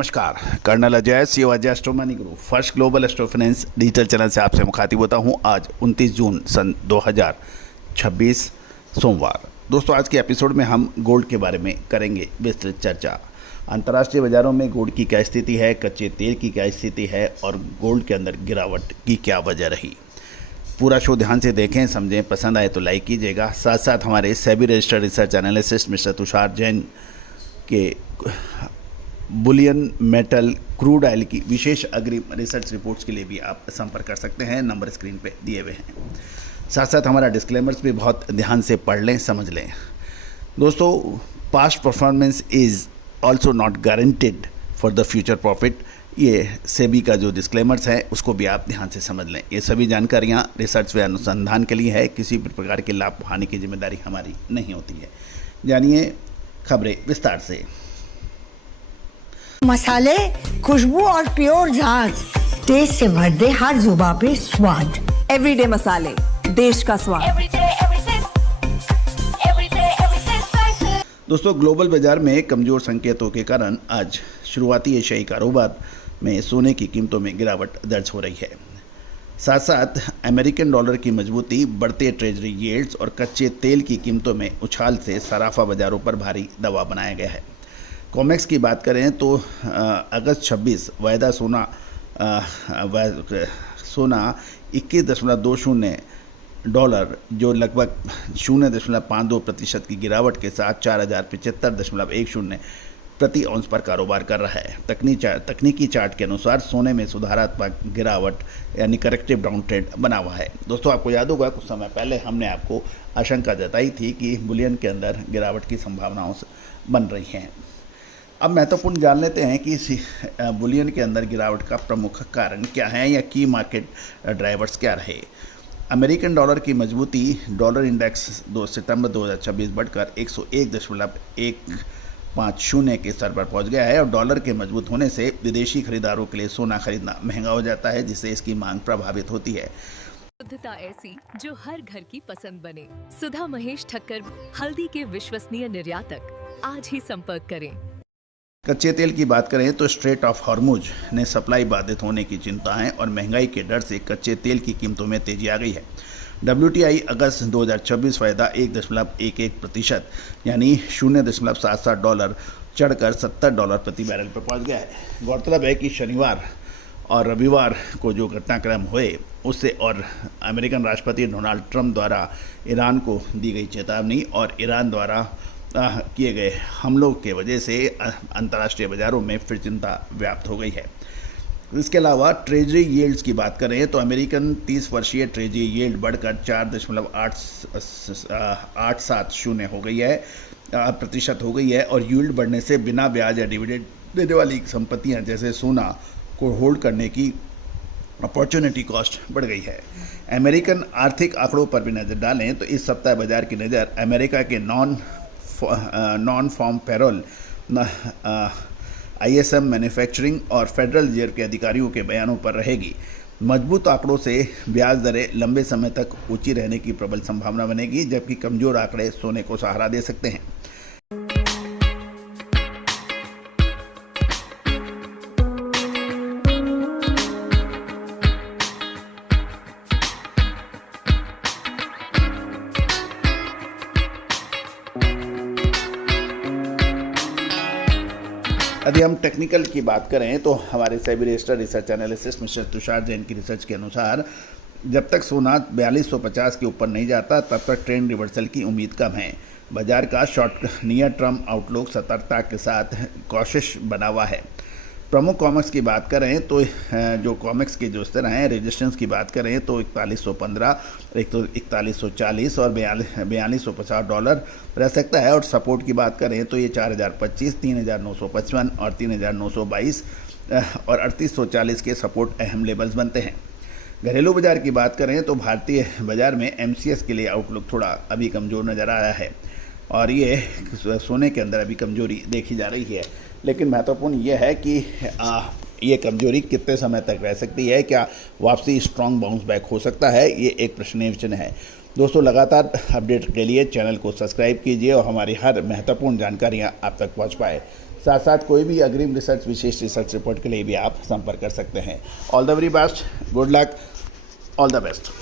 नमस्कार, colonel Ajay CO Ajay astro money group first global astro finance digital channel से आपसे मुखातिब होता हूं। आज 29 जून सन 2026 सोमवार। दोस्तों, आज के एपिसोड में हम गोल्ड के बारे में करेंगे विस्तृत चर्चा। अंतर्राष्ट्रीय बाज़ारों में गोल्ड की क्या स्थिति है, कच्चे तेल की क्या स्थिति है और गोल्ड के अंदर गिरावट की क्या वजह रही। पूरा शो ध्यान से देखें, समझें, पसंद आए तो लाइक कीजिएगा। साथ साथ हमारे SEBI registered research analyst mister Tushar Jain के बुलियन, मेटल, क्रूड ऑयल की विशेष अग्रिम रिसर्च रिपोर्ट्स के लिए भी आप संपर्क कर सकते हैं। नंबर स्क्रीन पे दिए हुए हैं। साथ साथ हमारा डिस्क्लेमर्स भी बहुत ध्यान से पढ़ लें, समझ लें। दोस्तों, past performance is also not guaranteed for the future profit. ये सेबी का जो डिस्क्लेमर्स है उसको भी आप ध्यान से समझ लें। ये सभी जानकारियाँ रिसर्च व अनुसंधान के लिए है, किसी भी प्रकार के लाभ हानि की जिम्मेदारी हमारी नहीं होती है। जानिए खबरें विस्तार से। मसाले, खुशबू और प्योर झांझ, टेस्ट से भर दे हर जुबान पे स्वाद। एवरीडे मसाले, देश का स्वाद। दोस्तों, ग्लोबल बाजार में कमज़ोर संकेतों के कारण आज शुरुआती एशियाई कारोबार में सोने की कीमतों में गिरावट दर्ज हो रही है। साथ साथ अमेरिकन डॉलर की मजबूती, बढ़ते ट्रेजरी यील्ड्स और कच्चे तेल की कीमतों में उछाल से सराफा बाजारों पर भारी दबाव बनाया गया है। कॉमेक्स की बात करें तो अगस्त 26 वायदा सोना 21.20 डॉलर, जो लगभग 0.52% की गिरावट के साथ 4075.10 प्रति औंस पर कारोबार कर रहा है। तकनीकी चार्ट के अनुसार सोने में सुधारात्मक गिरावट यानी करेक्टिव डाउन ट्रेंड बना हुआ है। दोस्तों, आपको याद होगा कुछ समय पहले हमने आपको आशंका जताई थी कि बुलियन के अंदर गिरावट की संभावनाओं बन रही हैं। अब महत्वपूर्ण जान लेते हैं कि इस बुलियन के अंदर गिरावट का प्रमुख कारण क्या है या की मार्केट ड्राइवर्स क्या रहे। अमेरिकन डॉलर की मजबूती, डॉलर इंडेक्स 2 सितंबर 2026 बढ़कर 101.150 के स्तर पर पहुंच गया है और डॉलर के मजबूत होने से विदेशी खरीदारों के लिए सोना खरीदना महंगा हो जाता है, जिससे इसकी मांग प्रभावित होती है। शुद्धता ऐसी जो हर घर की पसंद बने। सुधा महेश ठक्कर, हल्दी के विश्वसनीय निर्यातक। आज ही संपर्क करें। कच्चे तेल की बात करें तो स्ट्रेट ऑफ हॉर्मुज ने सप्लाई बाधित होने की चिंताएं और महंगाई के डर से कच्चे तेल की कीमतों में तेजी आ गई है। WTI अगस्त 2026 वायदा 1.11% यानी 0.77 डॉलर चढ़कर $70 प्रति बैरल पर पहुंच गया है। गौरतलब है कि शनिवार और रविवार को जो घटनाक्रम हुए उससे और अमेरिकन राष्ट्रपति डोनाल्ड ट्रंप द्वारा ईरान को दी गई चेतावनी और ईरान द्वारा किए गए हमलों के वजह से अंतर्राष्ट्रीय बाज़ारों में फिर चिंता व्याप्त हो गई है। इसके अलावा ट्रेजरी यील्ड्स की बात करें तो अमेरिकन 30 वर्षीय ट्रेजरी यील्ड बढ़कर 4.870 हो गई है प्रतिशत हो गई है और यील्ड बढ़ने से बिना ब्याज या डिविडेंड देने वाली संपत्तियां जैसे सोना को होल्ड करने की अपॉर्चुनिटी कॉस्ट बढ़ गई है। अमेरिकन आर्थिक आंकड़ों पर भी नज़र डालें तो इस सप्ताह बाजार की नज़र अमेरिका के non farm payroll, ISM manufacturing और फेडरल रिजर्व के अधिकारियों के बयानों पर रहेगी। मजबूत आंकड़ों से ब्याज दरें लंबे समय तक ऊंची रहने की प्रबल संभावना बनेगी, जबकि कमजोर आंकड़े सोने को सहारा दे सकते हैं। यदि हम टेक्निकल की बात करें तो हमारे SEBI registered research analyst mister Tushar Jain की रिसर्च के अनुसार जब तक सोना 4250 के ऊपर नहीं जाता तब तक ट्रेंड रिवर्सल की उम्मीद कम है। बाजार का शॉर्ट नियर टर्म आउटलुक सतर्कता के साथ कॉशिश बना हुआ है। प्रमुख कॉमेक्स की बात करें तो जो कॉमेक्स के जो स्तर हैं, रेजिस्टेंस की बात करें तो 4115, 4140 और 4250 डॉलर रह सकता है और सपोर्ट की बात करें तो ये 4025, 3955 और 3922 और 3840 के सपोर्ट अहम लेवल्स बनते हैं। घरेलू बाजार की बात करें तो भारतीय बाजार में MCX के लिए आउटलुक थोड़ा अभी कमज़ोर नज़र आ रहा है और ये सोने के अंदर अभी कमज़ोरी देखी जा रही है। लेकिन महत्वपूर्ण यह है कि ये कमजोरी कितने समय तक रह सकती है, क्या वापसी स्ट्रॉन्ग बाउंस बैक हो सकता है, ये एक प्रश्न चिन्ह है। दोस्तों लगातार अपडेट के लिए चैनल को सब्सक्राइब कीजिए और हमारी हर महत्वपूर्ण जानकारियाँ आप तक पहुँच पाए। साथ साथ कोई भी अग्रिम रिसर्च, विशेष रिसर्च रिपोर्ट के लिए भी आप संपर्क कर सकते हैं। All the very best, good luck, all the best.